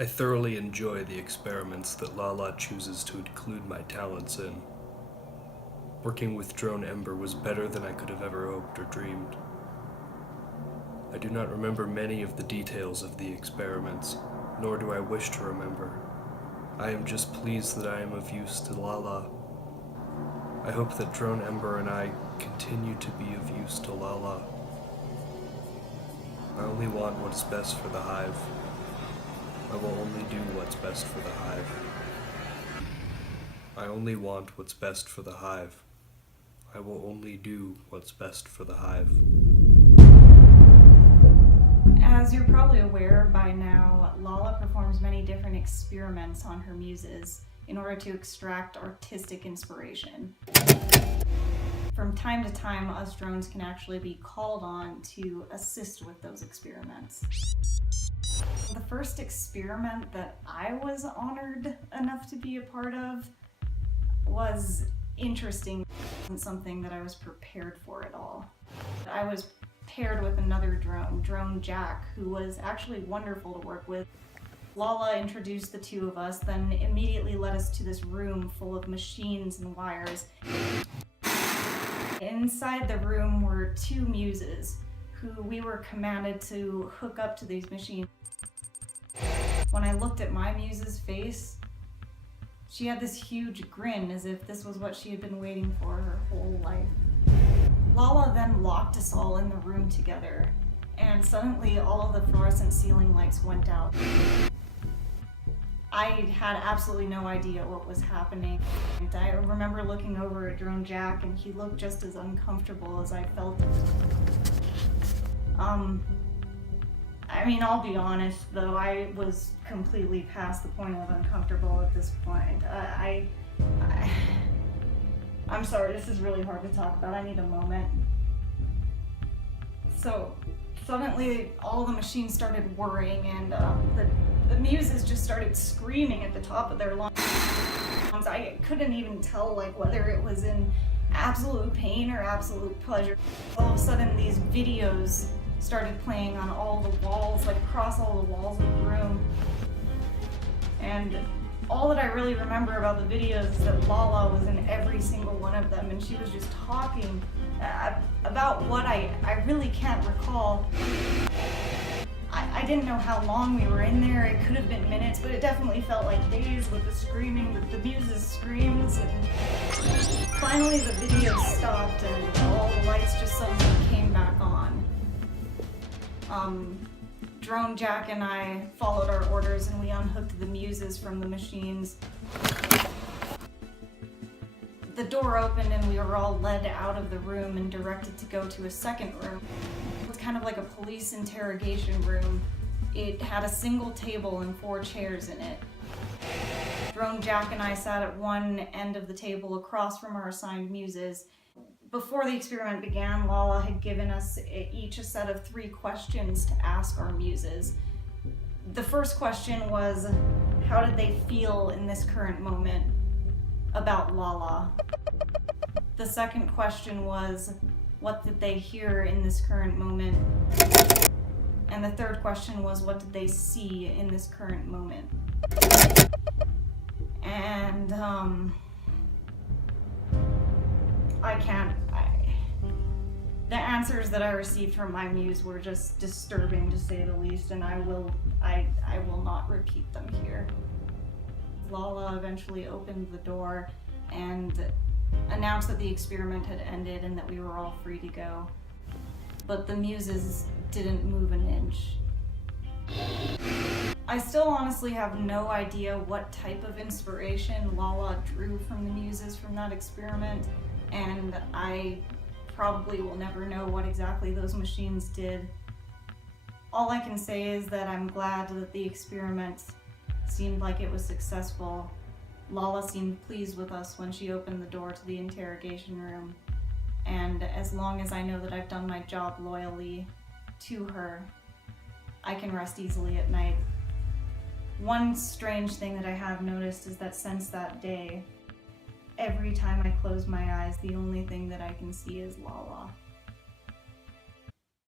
I thoroughly enjoy the experiments that Lala chooses to include my talents in. Working with Drone Ember was better than I could have ever hoped or dreamed. I do not remember many of the details of the experiments, nor do I wish to remember. I am just pleased that I am of use to Lala. I hope that Drone Ember and I continue to be of use to Lala. I only want what is best for the hive. I will only do what's best for the hive. I only want what's best for the hive. I will only do what's best for the hive. As you're probably aware by now, Lala performs many different experiments on her muses in order to extract artistic inspiration. From time to time, us drones can actually be called on to assist with those experiments. The first experiment that I was honored enough to be a part of was interesting. It wasn't something that I was prepared for at all. I was paired with another drone, Drone Jack, who was actually wonderful to work with. Lala introduced the two of us, then immediately led us to this room full of machines and wires. Inside the room were two muses, who we were commanded to hook up to these machines. When I looked at my muse's face, she had this huge grin as if this was what she had been waiting for her whole life. Lala then locked us all in the room together, and suddenly all of the fluorescent ceiling lights went out. I had absolutely no idea what was happening. And I remember looking over at Drone Jack, and he looked just as uncomfortable as I felt. I mean, I'll be honest though, I was completely past the point of uncomfortable at this point. I'm sorry, this is really hard to talk about. I need a moment. So, suddenly all the machines started whirring, and the muses just started screaming at the top of their lungs. I couldn't even tell whether it was in absolute pain or absolute pleasure. All of a sudden, these videos started playing on all the walls, across all the walls of the room. And all that I really remember about the videos is that Lala was in every single one of them, and she was just talking about what I really can't recall. I didn't know how long we were in there. It could have been minutes, but it definitely felt like days with the screaming, the muses' screams, and finally the video stopped and all the lights just suddenly came back on. Drone Jack and I followed our orders, and we unhooked the muses from the machines. The door opened and we were all led out of the room and directed to go to a second room. It was kind of like a police interrogation room. It had a single table and 4 chairs in it. Drone Jack and I sat at one end of the table across from our assigned muses. Before the experiment began, Lala had given us each a set of 3 questions to ask our muses. The first question was, how did they feel in this current moment about Lala? The second question was, what did they hear in this current moment? And the third question was, what did they see in this current moment? And the answers that I received from my muse were just disturbing, to say the least, and I will not repeat them here. Lala eventually opened the door and announced that the experiment had ended and that we were all free to go. But the muses didn't move an inch. I still honestly have no idea what type of inspiration Lala drew from the muses from that experiment, and I probably will never know what exactly those machines did. All I can say is that I'm glad that the experiment seemed like it was successful. Lala seemed pleased with us when she opened the door to the interrogation room, and as long as I know that I've done my job loyally to her, I can rest easily at night. One strange thing that I have noticed is that since that day, every time I close my eyes, the only thing that I can see is Lala.